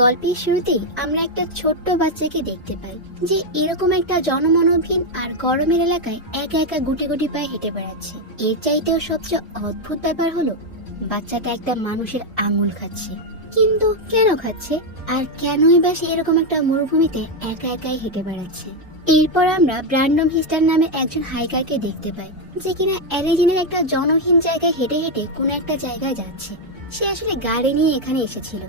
গল্পের শুরুতেই আমরা একটা ছোট্ট বাচ্চাকে দেখতে পাই যে এরকম একটা জনমানবহীন আর গরমের এলাকায় একা একা গুটি গুটি পায়ে হেঁটে বেড়াচ্ছে। এর চাইতেও সবচেয়ে অদ্ভুত ব্যাপার হলো বাচ্চাটা একটা মানুষের আঙুল খাচ্ছে। কিন্তু কেন খাচ্ছে, আর কেনই বা সে এরকম একটা মরুভূমিতে একা একাই হেঁটে বেড়াচ্ছে? এরপর আমরা ব্র্যান্ডম হিস্টার নামে একজন হাইকারকে দেখতে পাই যে কিনা অ্যারিজোনার একটা জনহীন জায়গায় হেঁটে হেঁটে কোনো একটা জায়গায় যাচ্ছে। সে আসলে গাড়ি নিয়ে এখানে এসেছিল,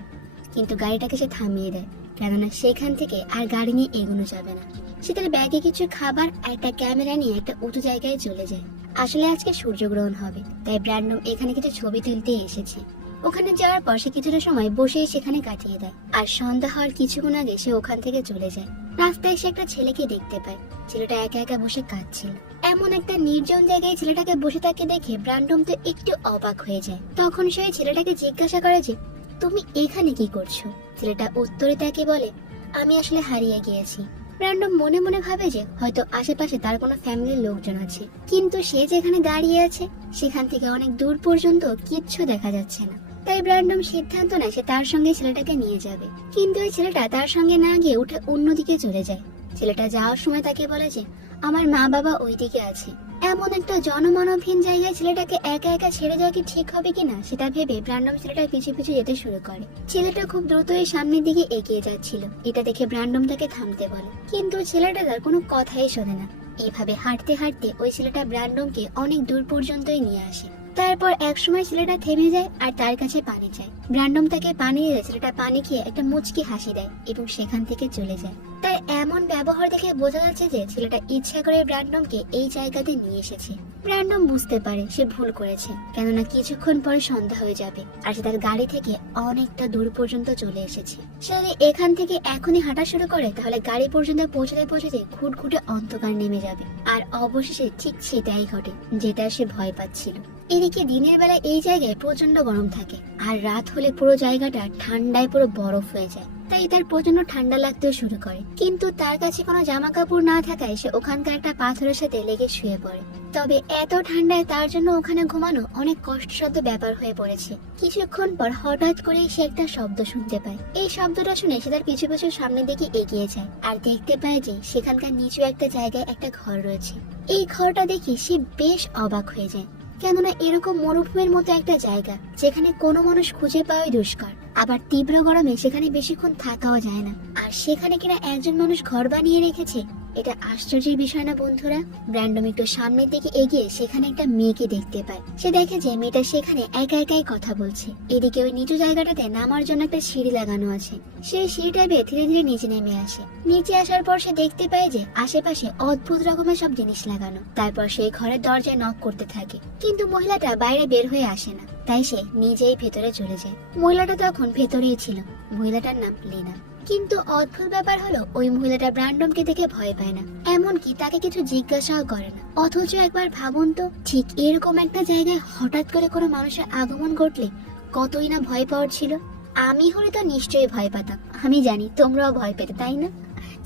কিন্তু গাড়িটাকে সে থামিয়ে দেয়, কেননা সেখান থেকে আর গাড়ি নিয়ে এগোনো যাবে না। সে তার ব্যাগে কিছু খাবার আর একটা ক্যামেরা নিয়ে একটা উঁচু জায়গায় চলে যায়। আসলে আজকে সূর্যগ্রহণ হবে, তাই ব্র্যান্ডম এখানে কিছু ছবি তুলতে এসেছে। ওখানে যাওয়ার পর সে কিছুটা সময় বসেই সেখানে কাটিয়ে দেয়, আর সন্ধ্যা হওয়ার কিছুক্ষণ আগে সে ওখান থেকে চলে যায়। রাস্তায় সে একটা ছেলেকে দেখতে পায়। ছেলেটা একা একা বসে কাঁদছিল। এমন একটা নির্জন জায়গায় ছেলেটাকে বসে থাকতে দেখে ব্র্যান্ডম তো একটু অবাক হয়ে যায়। তখন সে ছেলেটাকে জিজ্ঞাসা করে যে তুমি এখানে কি করছো? ছেলেটা উত্তরে তাকে বলে, আমি আসলে হারিয়ে গিয়েছি। ব্র্যান্ডম মনে মনে ভাবে যে হয়তো আশেপাশে তার কোনো ফ্যামিলির লোকজন আছে, কিন্তু সে যেখানে দাঁড়িয়ে আছে সেখান থেকে অনেক দূর পর্যন্ত কিচ্ছু দেখা যাচ্ছে না। তাই ব্র্যান্ডম সিদ্ধান্ত নেয় সে তার সঙ্গে ছেলেটাকে নিয়ে যাবে। কিন্তু ওই ছেলেটা তার সঙ্গে না গিয়ে উঠে অন্যদিকে চলে যায়। ছেলেটা যাওয়ার সময় তাকে বলে যে আমার মা বাবা ওইদিকে আছে। এমন একটা জনমানবহীন জায়গায় ছেলেটাকে একা একা ছেড়ে যাওয়া কি ঠিক হবে কিনা সেটা ভেবে ব্র্যান্ডম ছেলেটার পিছু পিছু যেতে শুরু করে। ছেলেটা খুব দ্রুতই সামনের দিকে এগিয়ে যাচ্ছিল। এটা দেখে ব্র্যান্ডম তাকে থামতে বলে, কিন্তু ছেলেটা তার কোনো কথাই শোনে না। এইভাবে হাঁটতে হাঁটতে ওই ছেলেটা ব্র্যান্ডমকে অনেক দূর পর্যন্তই নিয়ে আসে। তারপর একসময় ছেলেটা থেমে যায় আর তার কাছে পানি চায়। ব্র্যান্ডম তাকে পানি দিলে ছেলেটা পানি খেয়ে একটা মুচকি হাসি দেয় এবং সেখান থেকে চলে যায়। তার এমন ব্যবহার দেখে বোঝা যাচ্ছে যে ছেলেটা ইচ্ছা করে ব্র্যান্ডমকে এই জায়গাতে নিয়ে এসেছে। ব্র্যান্ডম বুঝতে পারে সে ভুল করেছে, কেননা কিছুক্ষণ পরে সন্ধ্যা হয়ে যাবে আর সে তার গাড়ি থেকে অনেকটা দূর পর্যন্ত চলে এসেছে। সে যদি এখান থেকে এখনই হাঁটা শুরু করে তাহলে গাড়ি পর্যন্ত পৌঁছাতে পৌঁছাতে ঘুটঘুটে অন্ধকার নেমে যাবে। আর অবশেষে ঠিক সেটাই ঘটে, যেটা সে ভয় পাচ্ছিল। এদিকে দিনের বেলা এই জায়গায় প্রচন্ড গরম থাকে, আর রাত হলে পুরো জায়গাটা ঠান্ডায় পুরো বরফ হয়ে যায়। তাই তার প্রচন্ড ঠান্ডা লাগতেও শুরু করে, কিন্তু তার কাছে কোনো জামা কাপড় না থাকায় সে ওখানকার একটা পাথরের সাথে লেগে শুয়ে পড়ে। তবে এত ঠান্ডায় তার জন্য ওখানে ঘুমানো অনেক কষ্টসাধ্য ব্যাপার হয়ে পড়েছে। কিছুক্ষণ পর হঠাৎ করে সে একটা শব্দ শুনতে পায়। এই শব্দটা শুনে সে তার পিছু পিছু সামনের দিকে এগিয়ে যায় আর দেখতে পায় যে সেখানকার নিচু একটা জায়গায় একটা ঘর রয়েছে। এই ঘরটা দেখে সে বেশ অবাক হয়ে যায়, কেননা এরকম মরুভূমির মতো একটা জায়গা যেখানে কোনো মানুষ খুঁজে পাওয়াই দুষ্কর, আবার তীব্র গরমে সেখানে বেশিক্ষণ থাকাও যায় না, আর সেখানে কিনা একজন মানুষ ঘর বানিয়ে রেখেছে। এটা আশ্চর্যের বিষয় না বন্ধুরা? ব্র্যান্ডম একটু সামনের দিকে এগিয়ে সেখানে একটা মেয়েকে দেখতে পায়। সে দেখে যে মেয়েটা সেখানে একা একাই কথা বলছে। এদিকে ওই নিচু জায়গাটাতে নামার জন্য একটা সিঁড়ি লাগানো আছে। সেই সিঁড়িটা বেয়ে ধীরে ধীরে নিচে নেমে আসে। নিচে আসার পর সে দেখতে পায় যে আশেপাশে অদ্ভুত রকমের সব জিনিস লাগানো। তারপর সেই ঘরের দরজায় নক করতে থাকে, কিন্তু মহিলাটা বাইরে বের হয়ে আসে না। তাই সে নিজেই ভেতরে চলে যায়। মহিলাটা তখন ভেতরেই ছিল। মহিলাটার নাম লিনা। কিন্তু অদ্ভুত ব্যাপার হলো ওই মহিলাটা ব্র্যান্ডমকে দেখে ভয় পায় না, এমনকি তাকে কিছু জিজ্ঞাসাও করে না। অথচ একবার ভাবুন তো, ঠিক এরকম একটা জায়গায় হঠাৎ করে কোনো মানুষের আগমন ঘটলে কতই না ভয় পাওয়ার ছিল। আমি হলে তো নিশ্চয়ই ভয় পেতাম, আমি জানি তোমরাও ভয় পেতে, তাই না?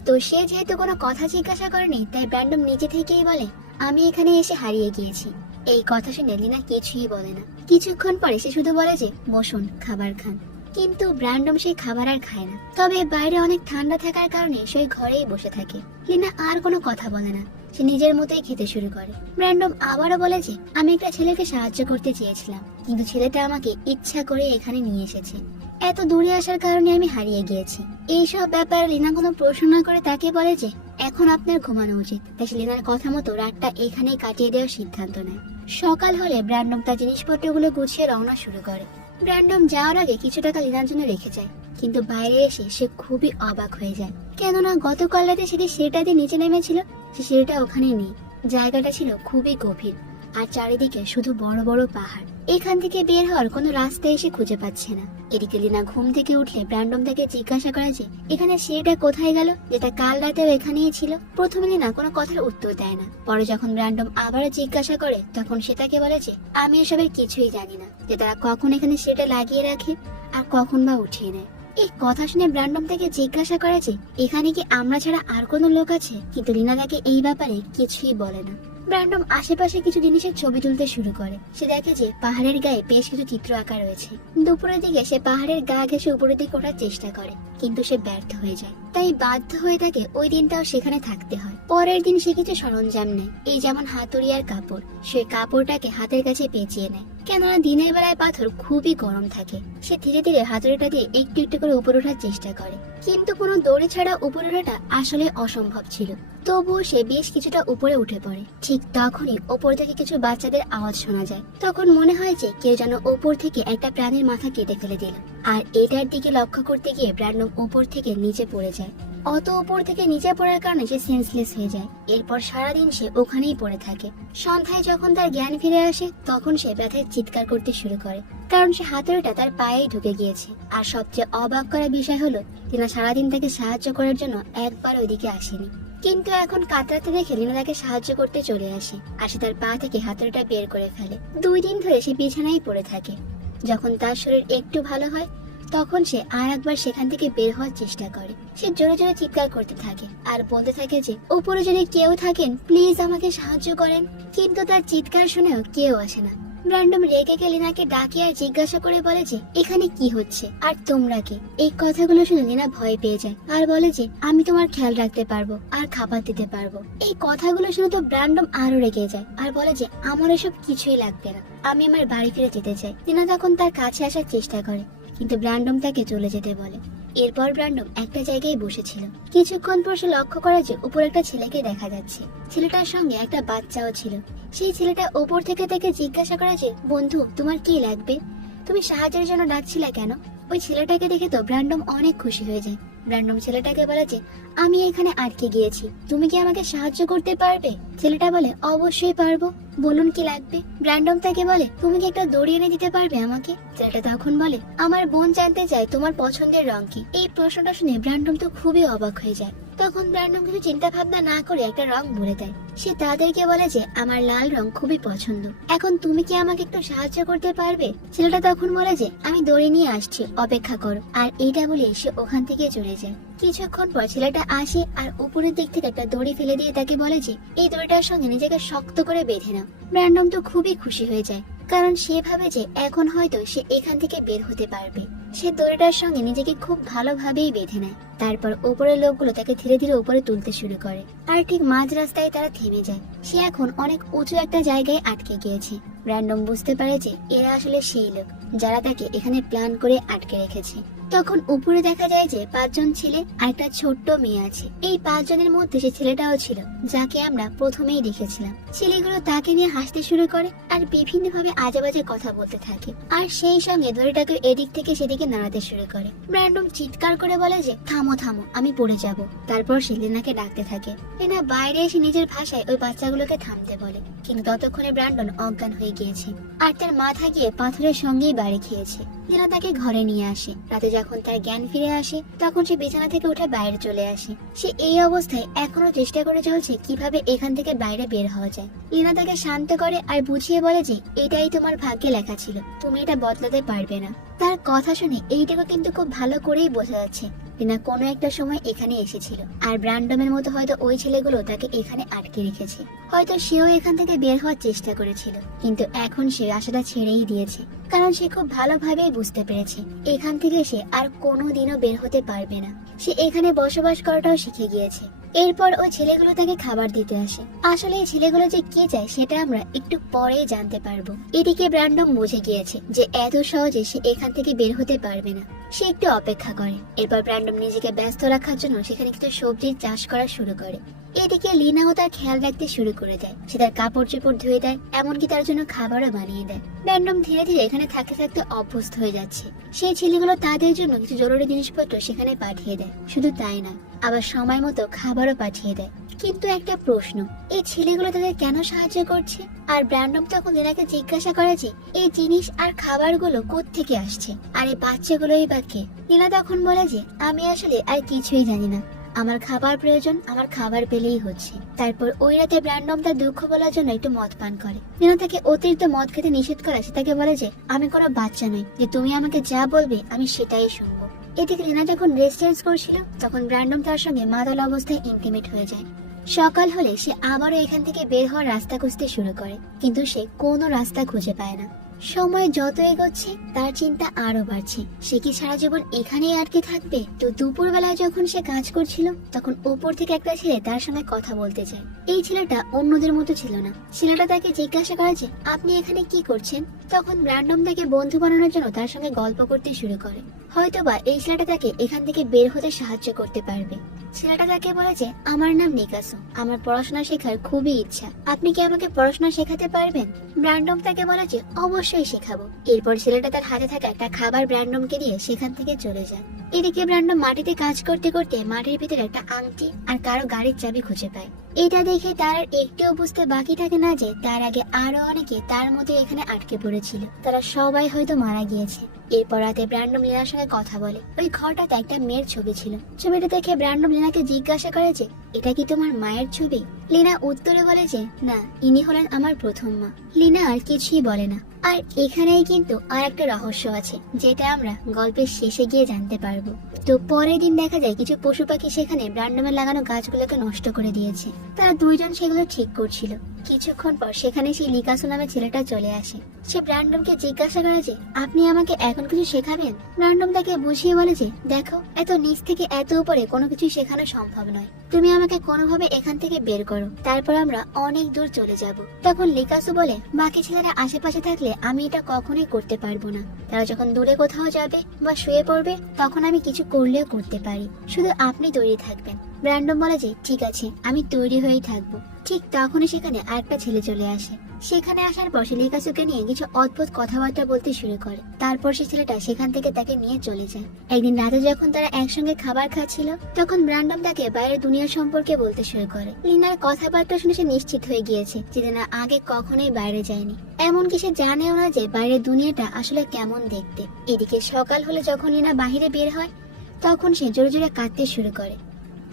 তো সে যেহেতু কোনো কথা জিজ্ঞাসা করেনি, তাই ব্র্যান্ডম নিজে থেকেই বলে আমি এখানে এসে হারিয়ে গিয়েছি। এই কথা শুনে লিনা কিছুই বলে না। কিছুক্ষণ পরে সে শুধু বলে যে বসুন, খাবার খান। কিন্তু ব্র্যান্ডম সেই খাবার আর খায় না। তবে বাইরে অনেক ঠান্ডা থাকার কারণে সে ঘরেই বসে থাকে। লিনা আর কোনো কথা বলে না, সে নিজের মতোই খেতে শুরু করে। ব্র্যান্ডম আবারও বলে যে আমি একটা ছেলেকে সাহায্য করতে চেয়েছিলাম, কিন্তু ছেলেটা আমাকে ইচ্ছা করে এখানে নিয়ে এসেছে। এত দূরে আসার কারণে আমি হারিয়ে গিয়েছি। এইসব ব্যাপারে লিনা কোনো প্রশ্ন না করে তাকে বলে যে এখন আপনার ঘুমানো উচিত। তাই লিনার কথা মতো রাতটা এখানেই কাটিয়ে দেওয়ার সিদ্ধান্ত নেয়। সকাল হলে ব্র্যান্ডম তার জিনিসপত্রগুলো গুছিয়ে রওনা শুরু করে। ব্র্যান্ডম যাওয়ার আগে কিছু টাকা লিনার জন্য রেখে যায়, কিন্তু বাইরে এসে সে খুবই অবাক হয়ে যায়, কেননা গতকাল রাতে সেটা দিয়ে নিচে নেমেছিল, সেটা ওখানে নেই। জায়গাটা ছিল খুবই গভীর, আর চারিদিকে শুধু বড় বড় পাহাড়। এখান থেকে বের হওয়ার কোনো রাস্তা এসে খুঁজে পাচ্ছে না। এদিকে লিনা ঘুম থেকে উঠলে ব্র্যান্ডম তাকে জিজ্ঞাসা করে যে এখানে সিঁড়িটা কোথায় গেল, যেটা কাল রাতেও এখানেই ছিল। প্রথমে লিনা কোনো কথার উত্তর দেয় না। পরে যখন ব্র্যান্ডম আবারও জিজ্ঞাসা করে তখন সে তাকে বলে যে আমি এসবের কিছুই জানি না, যে তারা কখন এখানে সিঁড়িটা লাগিয়ে রাখে আর কখন বা উঠিয়ে নেয়। এই কথা শুনে ব্র্যান্ডম তাকে জিজ্ঞাসা করে যে এখানে কি আমরা ছাড়া আর কোনো লোক আছে, কিন্তু লিনা তাকে এই ব্যাপারে কিছুই বলে না। ব্র্যান্ডম আশেপাশে কিছু জিনিসের ছবি তুলতে শুরু করে। সে দেখে যে পাহাড়ের গায়ে বেশ কিছু চিত্র আঁকা রয়েছে। দুপুরের দিকে সে পাহাড়ের গা ঘেঁষে উপরের দিকে ওঠার চেষ্টা করে, কিন্তু সে ব্যর্থ হয়ে যায়। তাই বাধ্য হয়ে তাকে ওই দিনটাও সেখানে থাকতে হয়। পরের দিন সে কিছু সরঞ্জাম নেয়, এই যেমন হাতুড়ি আর কাপড়। সে কাপড়টাকে হাতের কাছে পেঁচিয়ে নেয়, কেননা দিনের বেলায় পাথর খুবই গরম থাকে। সে ধীরে ধীরে হাতুড়িটা দিয়ে একটু একটু করে উপরে ওঠার চেষ্টা করে, কিন্তু কোনো দড়ি ছাড়া উপরে ওঠাটা আসলে অসম্ভব ছিল। তবুও সে বেশ কিছুটা উপরে উঠে পড়ে। ঠিক তখনই ওপর থেকে কিছু বাচ্চাদের আওয়াজ শোনা যায়। তখন মনে হয় যে কেউ যেন ওপর থেকে একটা প্রাণীর মাথা কেটে ফেলে দিল। আর এটার দিকে লক্ষ্য করতে গিয়ে ব্র্যান্ডম উপর থেকে নিচে পড়ে যায়। অত উপর থেকে নিচে পড়ার কারণে সে সেন্সলেস হয়ে যায়। এরপর সারাদিন সে ওখানেই পড়ে থাকে। সন্ধ্যায় যখন তার জ্ঞান ফিরে আসে, তখন সে ব্যথায় চিৎকার করতে শুরু করে, কারণ সে হাতুড়িটা তার পায়েই ঢুকে গিয়েছে। আর সবচেয়ে অবাক করা বিষয় হলো, টিনা সারাদিন তাকে সাহায্য করার জন্য একবার ওইদিকে আসেনি। কিন্তু এখন কাতরাতে দেখে লিনা তাকে সাহায্য করতে চলে আসে, আর সে তার পা থেকে হাতুড়িটা বের করে ফেলে। 2 দিন ধরে সে বিছানায় পড়ে থাকে। যখন তার শরীর একটু ভালো হয়, তখন সে আর একবার সেখান থেকে বের হওয়ার চেষ্টা করে। সে জোরে জোরে চিৎকার করতে থাকে আর বলতে থাকে যে উপরে যদি কেউ থাকেন প্লিজ আমাকে সাহায্য করেন। কিন্তু তার চিৎকার শুনেও কেউ আসে না। ব্র্যান্ডম রেগে গিয়ে লিনাকে ডাকে আর জিজ্ঞাসা করে বলে যে এখানে কি হচ্ছে আর তোমরা কে। এই কথাগুলো শুনে লিনা ভয় পেয়ে যায় আর বলে যে আমি তোমার খেয়াল রাখতে পারবো আর খাবার দিতে পারবো। এই কথাগুলো শুনে তো ব্র্যান্ডম আরো রেগে যায় আর বলে যে আমার এসব কিছুই লাগবে না, আমি আমার বাড়ি ফিরে যেতে চাই। লিনা তখন তার কাছে আসার চেষ্টা করে, কিন্তু ব্র্যান্ডম তাকে চলে যেতে বলে। এরপর ব্র্যান্ডম একটা জায়গায় বসেছিল। কিছুক্ষণ পর সে লক্ষ্য করে যে উপর একটা ছেলেকে দেখা যাচ্ছে। ছেলেটার সঙ্গে একটা বাচ্চাও ছিল। সেই ছেলেটা উপর থেকে তাকে জিজ্ঞাসা করে যে বন্ধু তোমার কি লাগবে, তুমি সাহায্যের জন্য ডাকছিলে কেন। ওই ছেলেটাকে দেখে তো ব্র্যান্ডম অনেক খুশি হয়ে যায়। ব্র্যান্ডম ছেলেটাকে বলে যে আমি এখানে আটকে গিয়েছি, তুমি কি আমাকে সাহায্য করতে পারবে। ছেলেটা বলে অবশ্যই পারবো, বলুন কি লাগবে। ব্র্যান্ডম তাকে বলে তুমি কি একটা দড়ি এনে দিতে পারবে আমাকে। ছেলেটা তখন বলে আমার বোন জানতে চায় তোমার পছন্দের রং কি। এই প্রশ্নটা শুনে ব্র্যান্ডম তো খুবই অবাক হয়ে যায়। তখন ব্র্যান্ডম কিছু চিন্তা ভাবনা না করে একটা রং বলে দেয়। সে তাদেরকে বলে যে আমার লাল রং খুবই পছন্দ, এখন তুমি কি আমাকে একটু সাহায্য করতে পারবে। ছেলেটা তখন বলে যে আমি দড়ি নিয়ে আসছি, অপেক্ষা করো। আর এটা বলে সে ওখান থেকে চলে যায়। কিছুক্ষণ পর ছেলেটা আসে আর উপরের দিক থেকে একটা দড়ি ফেলে দিয়ে তাকে বলে যে এই দড়িটার সঙ্গে নিজেকে শক্ত করে বেঁধে নাও। ব্র্যান্ডম তো খুবই খুশি হয়ে যায়, কারণ সে ভাবে যে এখন হয়তো সে এখান থেকে বের হতে পারবে। সে দড়িটার সঙ্গে নিজেকে খুব ভালোভাবেই বেঁধে নেয়। তারপর উপরের লোকগুলো তাকে ধীরে ধীরে উপরে তুলতে শুরু করে, আর ঠিক মাঝ রাস্তায় তারা থেমে যায়। সে এখন অনেক উঁচু একটা জায়গায় আটকে গিয়েছে। ব্র্যান্ডম বুঝতে পারে যে এরা আসলে সেই লোক যারা তাকে এখানে প্ল্যান করে আটকে রেখেছে। তখন উপরে দেখা যায় যে 5 জন ছেলে আর একটা ছোট্ট মেয়ে আছে। এই 5 জনের মধ্যে সে ছেলেটাও ছিল যাকে আমরা প্রথমেই দেখেছিলাম। ছেলেগুলো তাকে নিয়ে হাসতে শুরু করে আর বিভিন্ন ভাবে আজেবাজে কথা বলতে থাকে, আর সেই সঙ্গে দড়িটাকে এদিক থেকে সেদিকে নাড়াতে শুরু করে। ব্র্যান্ডম চিৎকার করে বলে যে থামো থামো, আমি পড়ে যাব। তারপর সে লেনাকে ডাকতে থাকে। লেনা বাইরে এসে নিজের ভাষায় ওই বাচ্চাগুলোকে থামতে বলে, কিন্তু ততক্ষণে ব্র্যান্ডন অজ্ঞান হয়ে গিয়েছে আর তার মাথা গিয়ে পাথরের সঙ্গেই বাড়ি খেয়েছে। লেনা তাকে ঘরে নিয়ে আসে। রাতে যখন তার জ্ঞান ফিরে আসে, তখন সে বিছানা থেকে উঠে বাইরে চলে আসে। সে এই অবস্থায় এখনো চেষ্টা করে চলছে কিভাবে এখান থেকে বাইরে বের হওয়া যায়। লিনা তাকে শান্ত করে আর বুঝিয়ে বলে যে এটাই তোমার ভাগ্যে লেখা ছিল, তুমি এটা বদলাতে পারবে না। তার কথা শুনে এইটাকে কিন্তু খুব ভালো করেই বোঝা যাচ্ছে লিনা কোনো একটা সময় এখানে এসেছিল, আর ব্র্যান্ডমের মতো হয়তো ওই ছেলেগুলো তাকে এখানে আটকে রেখেছে। হয়তো সেও এখান থেকে বের হওয়ার চেষ্টা করেছিল, কিন্তু এখন সে আশাটা ছেড়েই দিয়েছে, কারণ সে খুব ভালোভাবেই বুঝতে পেরেছে এখান থেকে সে আর কোনোদিনও বের হতে পারবে না। সে এখানে বসবাস করাটাও শিখে গিয়েছে। এরপর ওই ছেলেগুলো তাকে খাবার দিতে আসে। আসলে এই ছেলেগুলো যে কি চায় সেটা আমরা একটু পরেই জানতে পারবো। এদিকে ব্র্যান্ডম বুঝে গিয়েছে যে এত সহজে সে এখান থেকে বের হতে পারবে না। সে একটু অপেক্ষা করে। এরপর ব্র্যান্ডম নিজেকে ব্যস্ত রাখার জন্য সেখানে কিছু সবজির চাষ করা শুরু করে। এদিকে লিনাও তার খেয়াল রাখতে শুরু করে দেয়। সে তার কাপড় চোপড় ধুয়ে দেয়, এমনকি তার জন্য খাবারও বানিয়ে দেয়। ব্র্যান্ডম ধীরে ধীরে এখানে থাকতে থাকতে অভ্যস্ত হয়ে যাচ্ছে। সেই ছেলেগুলো তাদের জন্য কিছু জরুরি জিনিসপত্র সেখানে পাঠিয়ে দেয়। শুধু তাই না, আবার সময় মতো খাবারও পাঠিয়ে দেয়। কিন্তু একটা প্রশ্ন, এই ছেলেগুলো তাদের কেন সাহায্য করছে? আর ব্র্যান্ডম তখন লিনাকে জিজ্ঞাসা করে যে এই জিনিস আর খাবারগুলো কোত্থেকে আসছে, আর এই বাচ্চাগুলোই বা কে? লিনা তখন বলে যে আমি আসলে আর কিছুই জানি না, আমার খাবার প্রয়োজন, আমার খাবার পেলেই হচ্ছে। তারপর ওই রাতে ব্র্যান্ডম তার দুঃখ বলার জন্য একটু মদ পান করে। লিনা তাকে অতিরিক্ত মদ খেতে নিষেধ করে। সে তাকে বলে যে আমি কোনো বাচ্চা নই, যে তুমি আমাকে যা বলবে আমি সেটাই শুনবো। এদিকে লিনা যখন ড্রেস চেঞ্জ করছিল, তখন ব্র্যান্ডম তার সঙ্গে মাতাল অবস্থায় ইন্টিমেট হয়ে যায়। সকাল হলে সে আবারও এখান থেকে বের হওয়ার রাস্তা খুঁজতে শুরু করে, কিন্তু সে কোনো রাস্তা খুঁজে পায় না। সময় যত এগোচ্ছে তার চিন্তা আরো বাড়ছে। সে কি সারা জীবন এখানেই আটকে থাকবে? তো দুপুরবেলায় যখন সে কাজ করছিল তখন উপর থেকে একটা ছেলে তার সঙ্গে কথা বলতে চায়। এই ছেলেটা অন্যদের মতো ছিল না। ছেলেটা তাকে জিজ্ঞাসা করে যে আপনি এখানে কি করছেন। তখন ব্র্যান্ডম তাকে বন্ধু বানানোর জন্য তার সঙ্গে গল্প করতে শুরু করে। হয়তোবা এই ছেলেটা তাকে এখান থেকে বের হতে সাহায্য করতে পারবে। ছেলেটা তাকে বলে যে আমার নাম নিকাসো, আমার পড়াশোনা শেখার খুবই ইচ্ছা, আপনি কি আমাকে পড়াশোনা শেখাতে পারবেন? ব্র্যান্ডম তাকে বলে যে অবশ্যই শেখাবো। এরপর ছেলেটা তার হাতে থাকা একটা খাবার ব্র্যান্ডমকে দিয়ে সেখান থেকে চলে যায়। এদিকে ব্র্যান্ডম মাটিতে কাজ করতে করতে মাটির ভিতরে একটা আংটি আর কারো গাড়ির চাবি খুঁজে পায়। এটা দেখে তার আর একটুও বুঝতে বাকি থাকে না যে তার আগে আরো অনেকে তার মধ্যে এখানে আটকে পড়েছিল। তারা সবাই হয়তো মারা গিয়েছে। এরপর রাতে ব্র্যান্ডম লিনার সঙ্গে কথা বলে। ওই ঘরটাতে একটা মেয়ের ছবি ছিল। ছবিটা দেখে ব্র্যান্ডম লিনাকে জিজ্ঞাসা করে যে এটা কি তোমার মায়ের ছবি? লিনা উত্তরে বলে যে না, ইনি হলেন আমার প্রথম মা। লিনা আর কিছুই বলে না। আর এখানেই কিন্তু আর একটা রহস্য আছে, যেটা আমরা গল্পের শেষে গিয়ে জানতে পারবো। তো পরের দিন দেখা যায় কিছু পশু পাখি সেখানে ব্র্যান্ডমের লাগানো গাছগুলোকে নষ্ট করে দিয়েছে। তারা দুইজন সেগুলো ঠিক করছিল। কিছুক্ষণ পর সেখানে সেই লিকাসো নামে ছেলেটা চলে আসে। সে ব্র্যান্ডমকে জিজ্ঞাসা করে যে আপনি আমাকে এখন কিছু শেখাবেন? ব্র্যান্ডম তাকে বুঝিয়ে বলে যে দেখো, এত নিচ থেকে এত উপরে কোনো কিছু শেখানো সম্ভব নয়। তুমি আমাকে কোনোভাবে এখান থেকে বের করো, তারপর আমরা অনেক দূর চলে যাব। তখন লিকাসো বলে বাকি ছেলেরা আশেপাশে থাকলে আমি এটা কখনোই করতে পারবো না। তারা যখন দূরে কোথাও যাবে বা শুয়ে পড়বে তখন আমি কিছু করলেও করতে পারি, শুধু আপনি তৈরি থাকবেন। ব্র্যান্ডম বলে যে ঠিক আছে, আমি তৈরি হয়েই থাকবো। ঠিক তখনই সেখানে আরেকটা ছেলে চলে আসে। সেখানে আসার পর সে লিকাসোকে নিয়ে কিছু অদ্ভুত কথাবার্তা বলতে শুরু করে। তারপর সে ছেলেটা সেখান থেকে তাকে নিয়ে চলে যায়। একদিন রাতে যখন তারা একসঙ্গে খাবার খাচ্ছিল তখন ব্র্যান্ডম তাকে বাইরের দুনিয়া সম্পর্কে বলতে শুরু করে। লিনার কথাবার্তা শুনে সে নিশ্চিত হয়ে গিয়েছে যে লিনা আগে কখনোই বাইরে যায়নি। এমনকি সে জানেও না যে বাইরের দুনিয়াটা আসলে কেমন দেখতে। এদিকে সকাল হলে যখন লিনা বাহিরে বের হয় তখন সে জোরে জোরে কাঁদতে শুরু করে।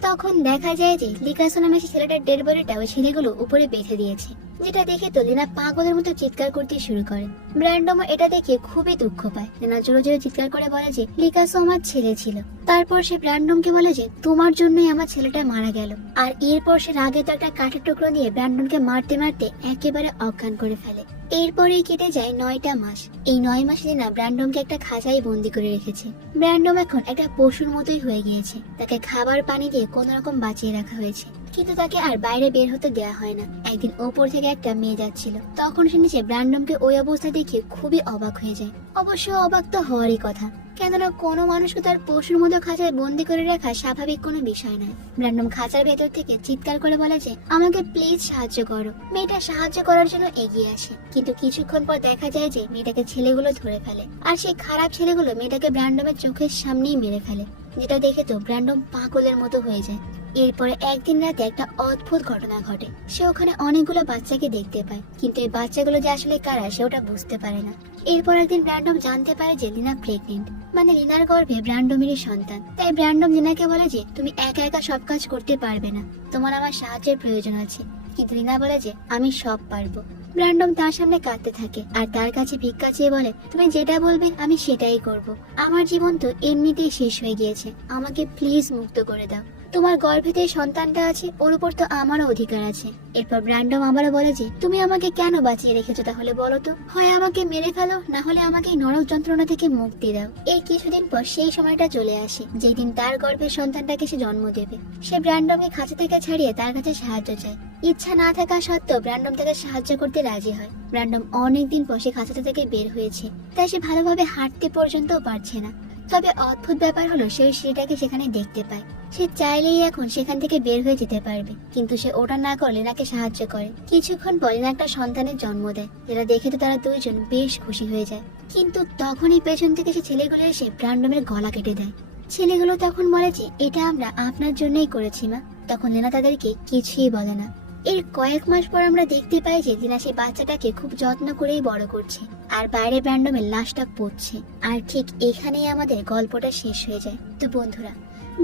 তখন দেখা যায় যে লিকাসো নামে সেই ছেলেটার ডেড বডিটা ওই ছেলেগুলো উপরে বেঁধে দিয়েছে, যেটা দেখে তো লিনা পাগলের মতো চিৎকার করতে শুরু করে। ব্র্যান্ডম এটা দেখে খুবই দুঃখ পায়। লিনা জোরে জোরে চিৎকার করে বলে যে লিকাসো আমার ছেলে ছিল। তারপর সে ব্র্যান্ডমকে বলে যে তোমার জন্যই আমার ছেলেটা মারা গেল। আর এরপর সে রাগে তো একটা কাঠের টুকরো দিয়ে ব্র্যান্ডমকে মারতে মারতে একেবারে অজ্ঞান করে ফেলে। এরপরেই কেটে যায় 9টা মাস। এই 9 মাস লিনা ব্র্যান্ডমকে একটা খাঁচায় বন্দি করে রেখেছে। ব্র্যান্ডম এখন একটা পশুর মতোই হয়ে গিয়েছে। তাকে খাবার পানি দিয়ে কোন রকম বাঁচিয়ে রাখা হয়েছে, কিন্তু তাকে আর বাইরে বের হতে দেওয়া হয় না। একদিন ওপর থেকে একটা মেয়ে যাচ্ছিল, তখন সে নিচে ব্র্যান্ডমকে ওই অবস্থা দেখে খুবই অবাক হয়ে যায়। অবশ্য অবাক তো হওয়ারই কথা, কেননা কোনো মানুষকে তার পশুর মতো খাঁচায় বন্দি করে রাখা স্বাভাবিক কোনো বিষয় নয়। ব্র্যান্ডম খাঁচার ভেতর থেকে চিৎকার করে বলে যে আমাকে প্লিজ সাহায্য করো। মেয়েটা সাহায্য করার জন্য এগিয়ে আসে, কিন্তু কিছুক্ষণ পর দেখা যায় যে মেয়েটাকে ছেলেগুলো ধরে ফেলে। আর সেই খারাপ ছেলেগুলো মেয়েটাকে ব্র্যান্ডমের চোখের সামনেই মেরে ফেলে, যেটা দেখে তো ব্র্যান্ডম পাগলের মতো হয়ে যায়। এরপরে একদিন রাতে একটা অদ্ভুত ঘটনা ঘটে। সে ওখানে অনেকগুলো বাচ্চাকে দেখতে পায়, কিন্তু এই বাচ্চাগুলো যে আসলে কারা সে ওটা বুঝতে পারে না। এরপর একদিন ব্র্যান্ডম জানতে পারে যে লিনা প্রেগনেন্ট, মানে লিনার গর্ভে ব্র্যান্ডমেরই সন্তান। তাই ব্র্যান্ডম লিনাকে বলে যে তুমি একা একা সব কাজ করতে পারবে না, তোমার আমার সাহায্যের প্রয়োজন আছে। কিন্তু লিনা বলে যে আমি সব পারবো। ব্র্যান্ডম তার সামনে কাঁদতে থাকে আর তার কাছে ভিক্ষা চেয়ে বলে তুমি যেটা বলবে আমি সেটাই করব। আমার জীবন তো এমনিতেই শেষ হয়ে গিয়েছে, আমাকে প্লিজ মুক্ত করে দাও। তোমার গর্ভেতে সন্তানটা আছে, ওর উপর তো আমারও অধিকার আছে। এরপর ব্র্যান্ডম আবারও বলে যে তুমি আমাকে কেন বাঁচিয়ে রেখেছো তাহলে বলো তো? হয় আমাকে মেরে ফেলো, না হলে আমাকে এই নরক যন্ত্রণা থেকে মুক্তি দাও। এই কিছুদিন পর সেই সময়টা চলে আসে যেই দিন তার গর্ভের সন্তানটাকে সে জন্ম দেবে। সে ব্র্যান্ডমকে খাঁচা থেকে ছাড়িয়ে তার কাছে সাহায্য চায়। ইচ্ছা না থাকা সত্ত্বেও ব্র্যান্ডম তাকে সাহায্য করতে রাজি হয়। ব্র্যান্ডম অনেকদিন পর সে খাঁচাটা থেকে বের হয়েছে, তাই সে ভালোভাবে হাঁটতে পর্যন্তও পারছে না। তবে অদ্ভুত ব্যাপার হলো সে স্ত্রীটাকে সেখানে দেখতে পায়। সে চাইলেই এখন সেখান থেকে বের হয়ে যেতে পারবে, কিন্তু সে ওটা না করে লিনাকে সাহায্য করে। কিছুক্ষণ পর লিনা একটা সন্তানের জন্ম দেয়, যেটা দেখে তো তারা দুইজন বেশ খুশি হয়ে যায়। কিন্তু তখনই পেছন থেকে সে ছেলেগুলো এসে ব্র্যান্ডমের গলা কেটে দেয়। ছেলেগুলো তখন বলে যে এটা আমরা আপনার জন্যই করেছি মা। তখন লিনা তাদেরকে কিছুই বলে না। এর কয়েক মাস পর আমরা দেখতে পাই যে লিনা সেই বাচ্চাটাকে খুব যত্ন করেই বড় করছে, আর বাইরে ব্র্যান্ডমের লাশটা পড়ছে। আর ঠিক এখানেই আমাদের গল্পটা শেষ হয়ে যায়। তো বন্ধুরা,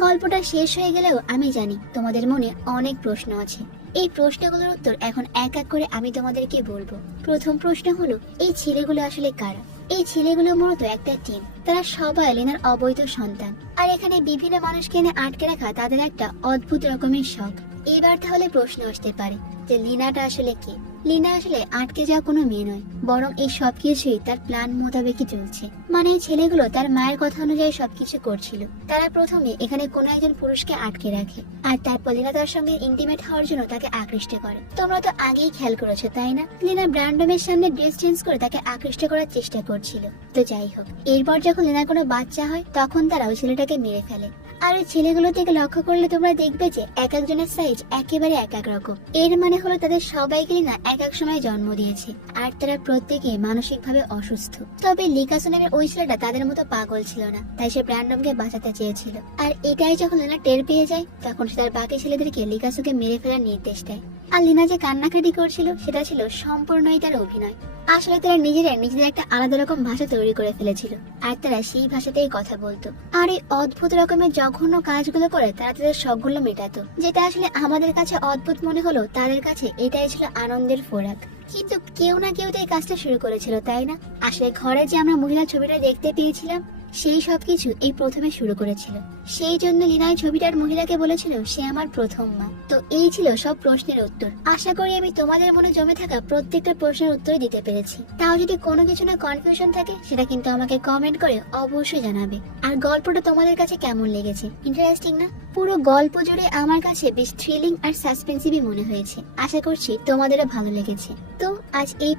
গল্পটা শেষ হয়ে গেলেও আমি জানি তোমাদের মনে অনেক প্রশ্ন আছে। এই প্রশ্নগুলোর উত্তর এখন এক এক করে আমি তোমাদেরকে বলবো। প্রথম প্রশ্ন হলো, এই ছেলেগুলো আসলে কারা? এই ছেলেগুলো মূলত একটা টিম, তারা সবাই লিনার অবৈধ সন্তান। আর এখানে বিভিন্ন মানুষকে এনে আটকে রাখা তাদের একটা অদ্ভুত রকমের শখ। এবার তাহলে প্রশ্ন আসতে পারে যে লিনাটা আসলে কে। লিনা আসলে আটকে যাওয়া কোনো মেয়ে নয়, বরং এই সবকিছুই তার প্ল্যান মোতাবেকই চলছে। মানে এই ছেলেগুলো তার মায়ের কথা অনুযায়ী সবকিছু করছিল। তারা প্রথমে এখানে কোনো একজন পুরুষকে আটকে রাখে, আর তারপর লিনা তার সঙ্গে ইন্টিমেট হওয়ার জন্য তাকে আকৃষ্ট করে। তোমরা তো আগেই খেয়াল করেছো তাই না? লিনা ব্র্যান্ডমের সামনে ড্রেস চেঞ্জ করে তাকে আকৃষ্ট করার চেষ্টা করছিল। তো যাই হোক, এরপর যখন লিনার কোনো বাচ্চা হয় তখন তারা ওই ছেলেটাকে মেরে ফেলে। আর ওই ছেলেগুলো থেকে লক্ষ্য করলে তোমরা দেখবে যে এক একজনের সাইজ একেবারে এক এক রকম। এর মানে হলো তাদের সবাইকে না এক এক সময় জন্ম দিয়েছে, আর তারা প্রত্যেকে মানসিকভাবে অসুস্থ। তবে লিকাসো নামের ওই ছেলেটা তাদের মতো পাগল ছিল না, তাই সে ব্র্যান্ডমকে বাঁচাতে চেয়েছিল। আর এটাই যখন লিনা টের পেয়ে যায় তখন সে তার বাকি ছেলেদেরকে লিকাসোকে মেরে ফেলার নির্দেশ দেয়। আর লিনা যে কান্নাকাটি করছিল সেটা ছিল সম্পূর্ণই তার অভিনয়। আসলে তারা নিজেদের একটা আলাদা রকম ভাষা তৈরি করে ফেলেছিল, আর তারা সেই ভাষাতেই কথা বলতো। আর এই অদ্ভুত রকমের জঘন্য কাজগুলো করে তারা তাদের শখগুলো মেটাতো, যেটা আসলে আমাদের কাছে অদ্ভুত মনে হলো তাদের কাছে এটাই ছিল আনন্দের ফোরাক। কিন্তু কেউ না কেউ তো এই কাজটা শুরু করেছিল তাই না? আসলে ঘরে যে আমরা মহিলা ছবিটা দেখতে পেয়েছিলাম সেই সবকিছু এই প্রথমে শুরু করেছিল। সেই জন্য লিনাই ছবিটার মহিলাকে বলেছিল সে আমার প্রথম মা। তো এই ছিল সব প্রশ্নের উত্তর। আশা করি আমি তোমাদের মনে জমে থাকা প্রত্যেকটা প্রশ্নের উত্তর দিতে পেরেছি। তাও যদি কোনো কিছু না কনফিউশন থাকে সেটা কিন্তু আমাকে কমেন্ট করে অবশ্যই জানাবে। আর গল্পটা তোমাদের কাছে কেমন লেগেছে? ইন্টারেস্টিং না? পুরো গল্প জুড়ে আমার কাছে বেশ থ্রিলিং আর সাসপেন্সিভই মনে হয়েছে। আশা করছি তোমাদেরও ভালো লেগেছে। তো আজ এই